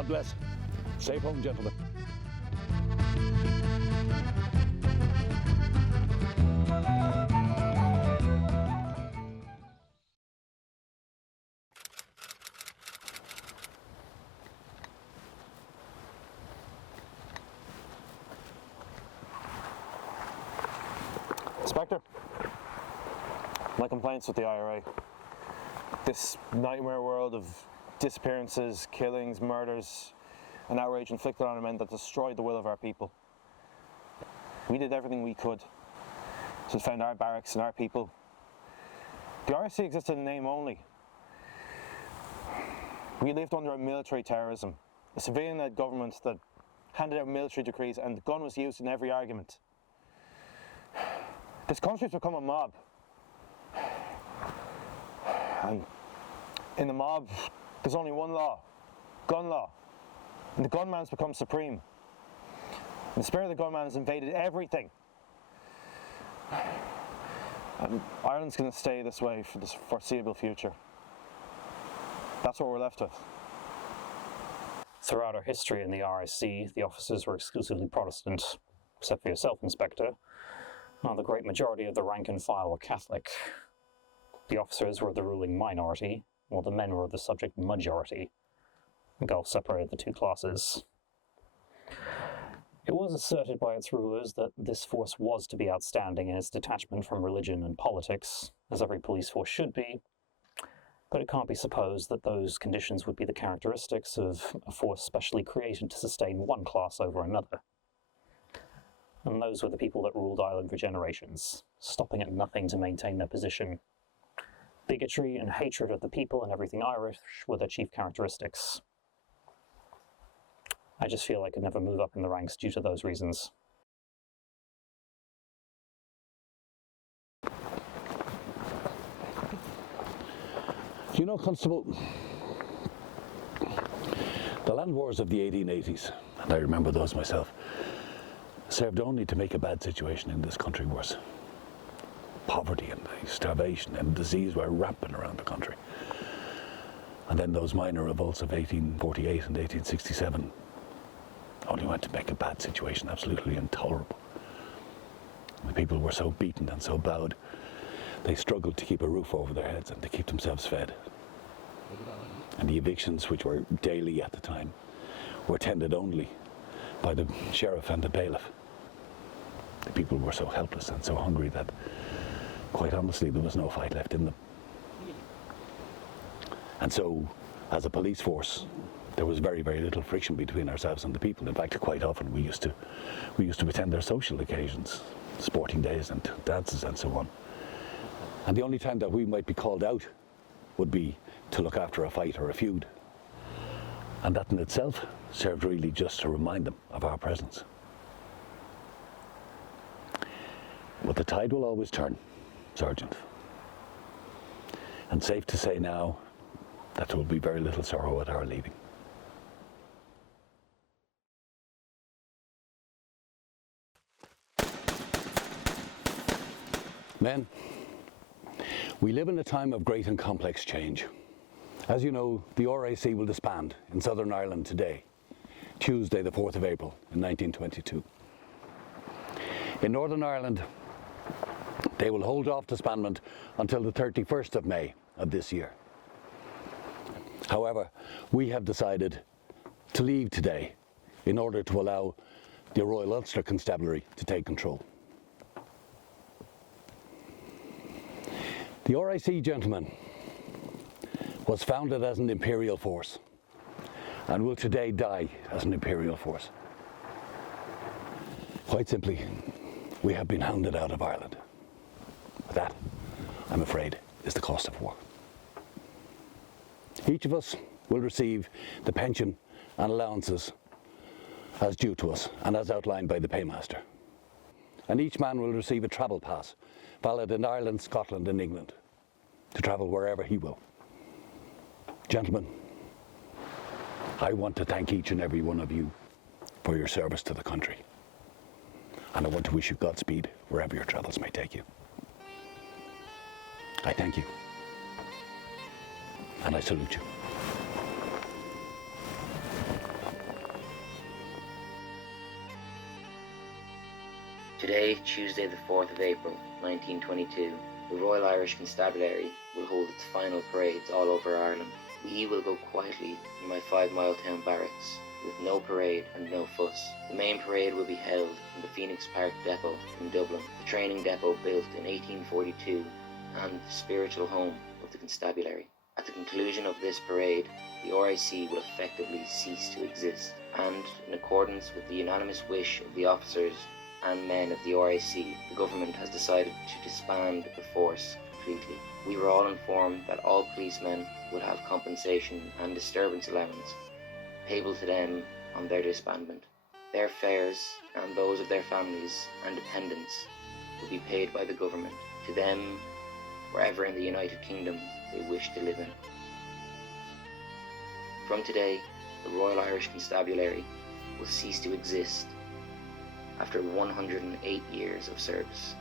God bless. Safe home, gentlemen. Inspector, my complaints with the IRA. This nightmare world of disappearances, killings, murders, and outrage inflicted on our men that destroyed the will of our people. We did everything we could to defend our barracks and our people. The RIC existed in name only. We lived under a military terrorism, a civilian-led government that handed out military decrees, and the gun was used in every argument. This country's become a mob. And in the mob, there's only one law, gun law. And the gunman's become supreme. And the spirit of the gunman has invaded everything. And Ireland's going to stay this way for the foreseeable future. That's what we're left with. Throughout our history in the RIC, the officers were exclusively Protestant, except for yourself, Inspector. Now, the great majority of the rank and file were Catholic. The officers were the ruling minority, while the men were the subject majority. The gulf separated the two classes. It was asserted by its rulers that this force was to be outstanding in its detachment from religion and politics, as every police force should be, but it can't be supposed that those conditions would be the characteristics of a force specially created to sustain one class over another. And those were the people that ruled Ireland for generations, stopping at nothing to maintain their position. Bigotry and hatred of the people and everything Irish were their chief characteristics. I just feel I could never move up in the ranks due to those reasons. You know, Constable, the land wars of the 1880s, and I remember those myself, served only to make a bad situation in this country worse. Poverty and starvation and disease were rampant around the country. And then those minor revolts of 1848 and 1867 only went to make a bad situation absolutely intolerable. The people were so beaten and so bowed, they struggled to keep a roof over their heads and to keep themselves fed. And the evictions, which were daily at the time, were tended only by the sheriff and the bailiff. The people were so helpless and so hungry that, quite honestly, there was no fight left in them. And so, as a police force, there was very, very little friction between ourselves and the people. In fact, quite often we used to attend their social occasions, sporting days and dances and so on. And the only time that we might be called out would be to look after a fight or a feud. And that in itself served really just to remind them of our presence. But the tide will always turn, Sergeant. And safe to say now that there will be very little sorrow at our leaving. Men, we live in a time of great and complex change. As you know, the RIC will disband in Southern Ireland today, Tuesday the 4th of April in 1922. In Northern Ireland, they will hold off disbandment until the 31st of May of this year. However, we have decided to leave today in order to allow the Royal Ulster Constabulary to take control. The RIC, gentlemen, was founded as an imperial force and will today die as an imperial force. Quite simply, we have been hounded out of Ireland. That, I'm afraid, is the cost of war. Each of us will receive the pension and allowances as due to us and as outlined by the paymaster. And each man will receive a travel pass, valid in Ireland, Scotland and England, to travel wherever he will. Gentlemen, I want to thank each and every one of you for your service to the country. And I want to wish you Godspeed wherever your travels may take you. I thank you. And I salute you. Today, Tuesday the 4th of April, 1922, the Royal Irish Constabulary will hold its final parades all over Ireland. We will go quietly in my Fivemiletown Barracks, with no parade and no fuss. The main parade will be held in the Phoenix Park Depot in Dublin, the training depot built in 1842 and the spiritual home of the Constabulary. At the conclusion of this parade, the RIC will effectively cease to exist, and in accordance with the unanimous wish of the officers and men of the RIC, the government has decided to disband the force completely. We were all informed that all policemen would have compensation and disturbance allowance payable to them on their disbandment. Their fares and those of their families and dependents will be paid by the government to them wherever in the United Kingdom they wish to live in. From today, the Royal Irish Constabulary will cease to exist after 108 years of service.